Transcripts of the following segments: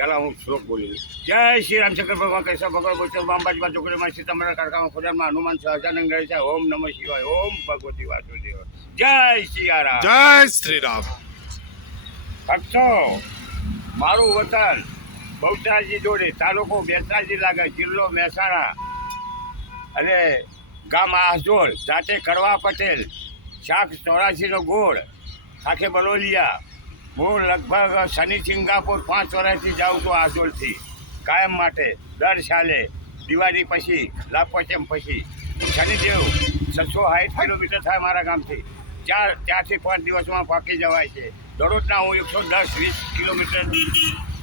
પહેલાં હું શ્લોક બોલું જય શ્રી રામચંદ્ર ભગવાન કૈસા ભગવાન વૈષ્ણવ અંબાજીમાં છોકરીમાં સીતામારા કારખામાં ખોદાનમાં હનુમાન સહજાનંદ રહે છે ઓમ નમઃ શિવાય ઓમ ભગવતી વાસુદેવ જય સિયારામ જય શ્રી રામ ભક્તો મારું વતન બહુચરાજી જોડે તાલુકો બેસરાજી લાગે જિલ્લો મહેસાણા અને ગામ આહજોલ જાતે કડવા પટેલ શાક ચોરાસી નો ગોળ ખાખે બનોલિયા હું લગભગ શનિ સિંગાપુર પાંચ વર્ષથી જાઉં છું આસોલથી કાયમ માટે દર સાલે દિવાળી પછી લાપોચેમ પછી શનિદેવ છસો સાઠ કિલોમીટર થાય મારા ગામથી ચાર ચારથી પાંચ દિવસમાં પાકી જવાય છે દરરોજના હું એકસો દસ વીસ કિલોમીટર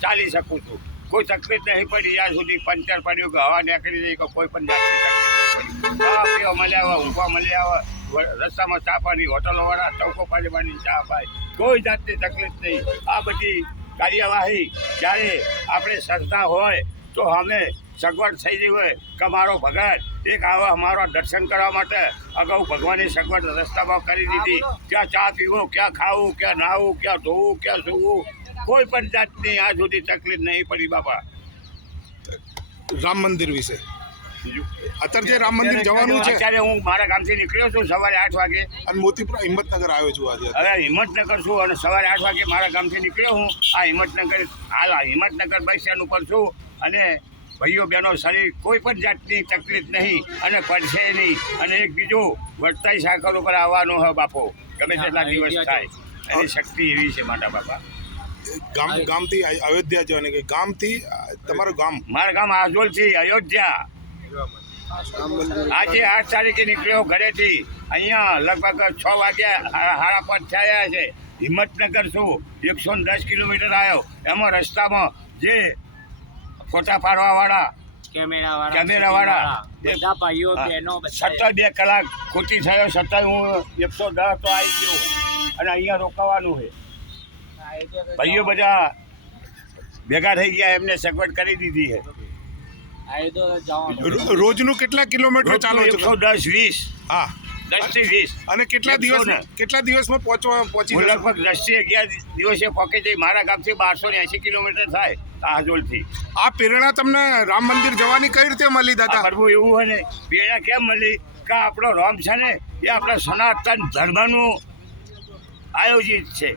ચાલી શકું છું કોઈ તકલીફ નહીં પડી જ્યાં સુધી પંચર પડ્યું કે હવા નીકળી જાય કે કોઈ પણ જાતની તકલીફ નહીં પડી મળ્યા આવે ઊંઘવા મળ્યા આવે રસ્તામાં ચા પાણી હોટલોવાળા ચૌકો પાડી પાડીને ચા અપાય કોઈ જાતની તકલીફ નહીં આ બધી કાર્યવાહી જ્યારે આપણે સંસ્થા હોય તો અમે સગવડ થઈ રહી હોય કે મારો ભગત એક આવા અમારા દર્શન કરવા માટે અગાઉ ભગવાનની સગવડ રસ્તામાં કરી દીધી ક્યાં ચા પીવો ક્યાં ખાવું ક્યાં નાહવું ક્યાં ધોવું ક્યાં સૂવું કોઈ પણ જાતની આ સુધી તકલીફ નહીં પડી બાપા રામ મંદિર વિશે અત્યારે જે રામ મંદિર જવાનું છે અત્યારે હું મારા ગામથી નીકળ્યો છું સવારે આઠ વાગે અને મોતીપુરા હિંમતનગર આવ્યો છું આજે હવે હિંમતનગર છું અને સવારે આઠ વાગે મારા ગામથી નીકળ્યો હું આ હિંમતનગર હાલ હિંમતનગર બસ સ્ટેન્ડ ઉપર છું અને ભાઈઓ બહેનો શરીર કોઈ પણ જાતની તકલીફ નહીં અને પડશે નહીં અને એક બીજું વર્તાઈ સાકર ઉપર આવવાનો હ બાપો ગમે તેટલા દિવસ થાય એની શક્તિ એવી છે માટા બાપા ગામ ગામથી અયોધ્યા જવાની ગામથી તમારું ગામ મારું ગામ આજોલ છે અયોધ્યા આજે આઠ તારીખે નીકળ્યો ઘરેથી અહીંયા લગભગ છ વાગ્યા સાડા પાંચ થયા છે હિંમતનગર છું એકસો દસ કિલોમીટર આવ્યો એમાં રસ્તામાં જે ફોટા પાડવાવાળા કેમેરાવાળા બધા ભાઈઓ બહેનો સતત બે કલાક ખોટી થયો સતત હું એકસો દસ તો આવી ગયો અને અહીંયા રોકાવાનું છે ભાઈઓ બધા ભેગા થઈ ગયા એમને સગવડ કરી દીધી છે રોજનું કેટલા કિલોમીટર ચાલો એકસો દસ વીસ હા દસ થી વીસ અને કેટલા દિવસ કેટલા દિવસમાં પહોંચવા પહોંચી લગભગ દસ થી અગિયાર દિવસે પહોંચી જઈ મારા ગામથી બારસો ને એસી કિલોમીટર થાય હાજોલથી આ પ્રેરણા તમને રામ મંદિર જવાની કઈ રીતે મળી દાદા પ્રભુ એવું હોય ને પ્રેરણા કેમ મળી કે આપણો રામ છે ને એ આપણા સનાતન ધર્મનું આયોજિત છે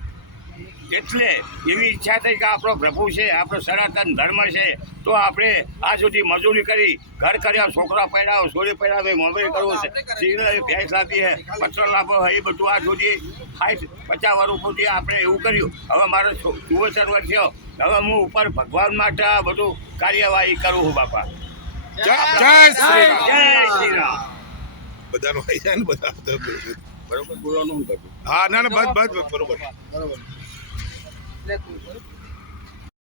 એટલે એવી ઈચ્છા થઈ કે આપણો પ્રભુ છે આપણો સનાતન ધર્મ છે તો આપણે આ સુધી મજૂરી કરી ઘર કર્યા છોકરા પહેરાવો છોડી પહેરાવે મોબાઈલ કરવું છે સિગ્નલ ભેંસ લાવી છે પત્ર લાવો એ બધું આ સુધી સાઠ પચાસ વર્ષ સુધી આપણે એવું કર્યું હવે મારો જુઓ સર્વ થયો હવે હું ઉપર ભગવાન માટે આ બધું કાર્યવાહી કરું છું બાપા જય શ્રી જય શ્રી રામ બધાનું બધા બરોબર હા ના ના બસ બસ બરોબર બરોબર લખવું પડે